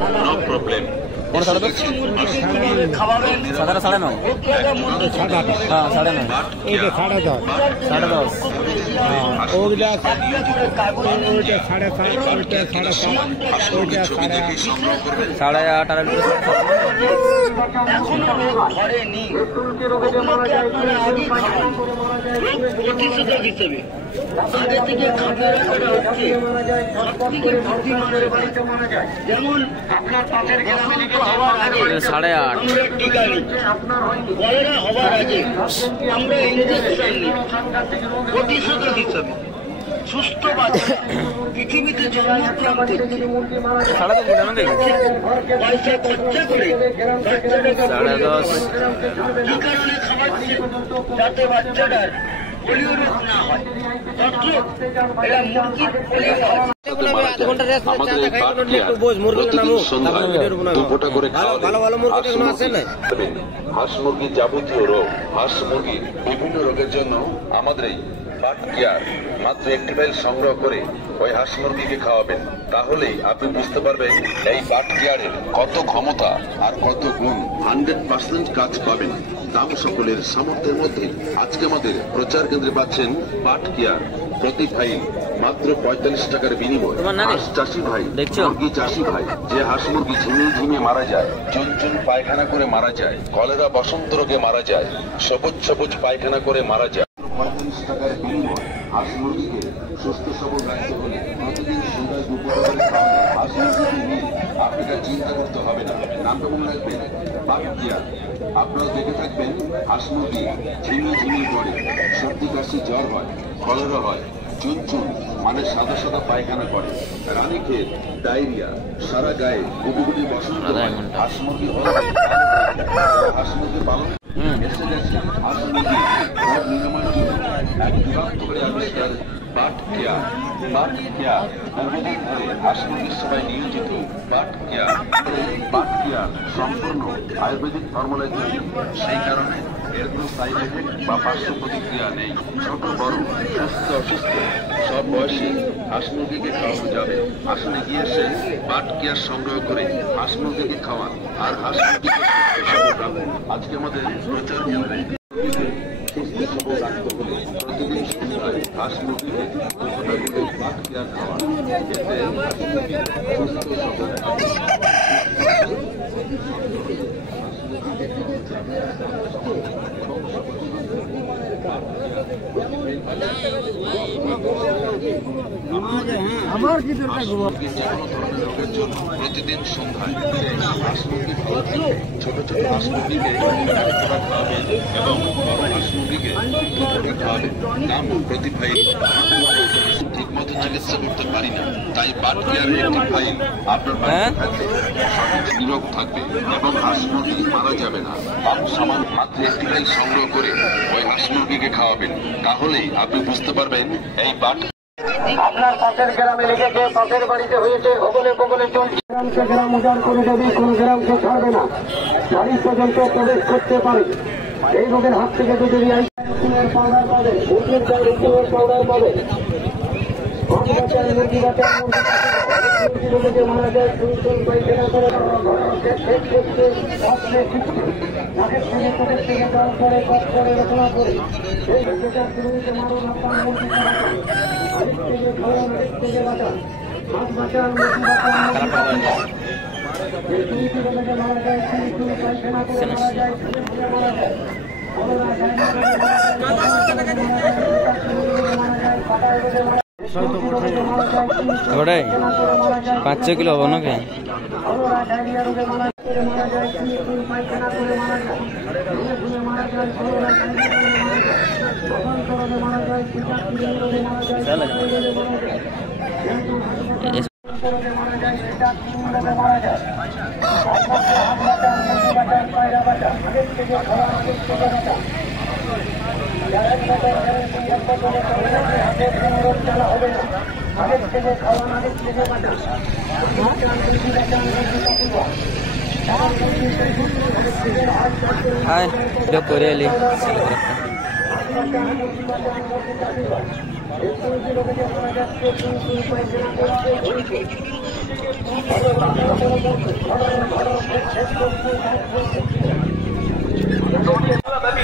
No problem. সাড়ে 10 সাড়ে 9 হ্যাঁ 9:30 সাড়ে 10 ওইটা 7:30 ওইটা 7:30 ওইটা 8:30 এখনো লোক ঘরে নেই, প্রতিষেধক হিসেবে আগে থেকে খাদ্য করা হচ্ছে। যেমন আপনার পাশের গ্রামে হওয়ার আগে 8:30 টিকা নিচ্ছি, কলেরা হওয়ার আগে আমরা ইঞ্জেকশন নিচ্ছি প্রতিষেধক হিসেবে। সুস্থ বাচ্চা পৃথিবীতে জন্মগ্রহণ করছে, পয়সা খরচা করে কি কারণে খাওয়াচ্ছে? যাতে বাচ্চাটার পোলিও রোগ না হয়। এরা মুরগির পোলিও হয়। হাঁস মুরগির যাবতীয় রোগ, হাঁস মুরগির বিভিন্ন রোগের জন্য আমাদের এই বাট কেয়ার মাত্র 1 ফাইল সংগ্রহ করে ওই হাঁস মুরগিকে খাওয়াবেন। তাহলেই আপনি বুঝতে পারবেন এই বাট কেয়ারের কত ক্ষমতা আর কত গুণ। 100% কাজ পাবেন। দাম সকলের সামর্থ্যের মধ্যে। আজকে আমাদের প্রচার কেন্দ্রে পাচ্ছেন বাট কেয়ার প্রতি ফাইল মাত্র 45 টাকার বিনিময়। হাঁস চাষি ভাই, মুরগি চাষি ভাই, যে হাঁস মুরগি ঝিমিয়ে ঝিমিয়ে মারা যায়, চুন পায়খানা করে মারা যায়, কলেরা বসন্ত রোগে মারা যায়, সবুজ পায়খানা করে মারা যায়, 45 টাকার বিনিময়। হাঁস মুরগিকে সুস্থ সবল রাখতে হলে প্রতিদিন সন্ধ্যায় দুপুরে হাঁস মুরগিকে নিয়ে আপনাকে চিন্তা করতে হবে না। নামটা মনে রাখবেন, বাট কেয়ার। আপনারা দেখে থাকবেন হাঁস মুরগি ঝিমিয়ে পড়ে, সর্দি কাশি জ্বর হয়, কলেরা হয়, চুন মানে সাদা পায়খানা করে, রানীক্ষেত, ডায়রিয়া, সারা গায়ে গুটি বসন্ত, হাঁস মুরগি হাঁস মুরগি পালন এসে গেছে হাঁস মুরগি নিরাময়ের জন্য এক বিরক্ত করে আবিষ্কার বাট কেয়ার। দীর্ঘদিন ধরে হাঁস মুরগির সেবায় নিয়োজিত বাট কেয়ার সম্পূর্ণ আয়ুর্বেদিক ফর্মুলায় তৈরি। সেই কারণে এর কোনো সাইড এফেক্ট বা পার্শ্ব প্রতিক্রিয়া নেই। ছোট বড়, সুস্থ অসুস্থ সব বয়সে হাঁস মুরগিকে খাওয়ানো যাবে। আসলে গিয়ে এসে বাট কেয়ার সংগ্রহ করে হাঁস মুরগিকে খাওয়ান আর হাঁস মুরগিকে সুস্থ সবল রাখুন। আজকে আমাদের প্রচার কেন্দ্রে সুস্থ সবল রাখতে হলে প্রতিদিন সন্ধ্যায় হাঁস মুরগিকে বাট কেয়ার খাওয়ান। এতে সুস্থ সবল আমার কি দরকার? রোগের জন্য প্রতিদিন সন্ধ্যায় হাঁস মুরগি ছোট হাঁস মুরগিকে খাওয়াবেন এবং বড় হাঁস মুরগিকে খাওয়াবেন। দাম প্রতি ফাইল ঠিক মতো চিকিৎসা করতে পারি না, তাই বাট কেয়ারের একটি ফাইল আপনার বাড়িতে থাকবে, নিরোগ থাকবে এবং হাঁস মুরগি মারা যাবে না। সামান মাত্র একটি ফাইল সংগ্রহ করে ওই হাঁস মুরগিকে খাওয়াবেন। তাহলেই আপনি বুঝতে পারবেন এই বাট। আপনার পাশের গ্রামে লেগেছে, পাশের বাড়িতে হয়েছে, বগলে চলছে। গ্রামকে গ্রাম উজাড় করে দেবে, কোন গ্রামকে ছাড়বে না। বাড়ি পর্যন্ত প্রবেশ করতে পারে। এই রোগের হাত থেকে যদি পাউডার পাবে, পাউডার পাবে, মুরগি মারা যায়, পায়খানা করে জল করে কট করে রচনা করে ওটাই 500 কিলো হবো নাকি? Hai, udah boleh li.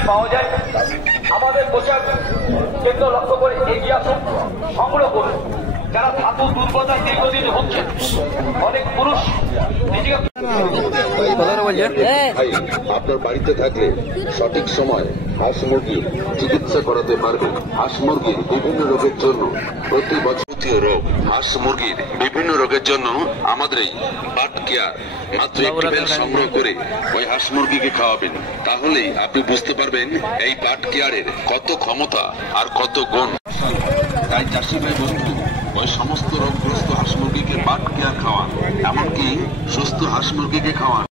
পাওয়া যায় আমাদের প্রচার কেন্দ্র লক্ষ্য করে এগিয়ে আসুন, সংগ্রহ করুন। যারা ধাতু দুর্বলতায় দীর্ঘদিন হচ্ছে, অনেক পুরুষ নিজেকে ভাই, আপনার বাড়িতে থাকলে সঠিক সময় হাঁস মুরগির চিকিৎসা করাতে পারবেন। হাঁস মুরগির বিভিন্ন রোগের জন্য প্রতি বছর রোগ হাঁস মুরগির বিভিন্ন রোগের জন্য আমাদের এই বাট কেয়ার মাত্র একটি বেল সংগ্রহ করে ওই হাঁস মুরগিকে খাওয়াবেন। তাহলেই আপনি বুঝতে পারবেন এই বাট কেয়ারের কত ক্ষমতা আর কত গুণ। তাই চাষি ভাই বন্ধু, ওই সমস্ত রোগগ্রস্ত হাঁস মুরগিকে বাট কেয়ার খাওয়ান, এমনকি সুস্থ হাঁস মুরগিকে খাওয়ান।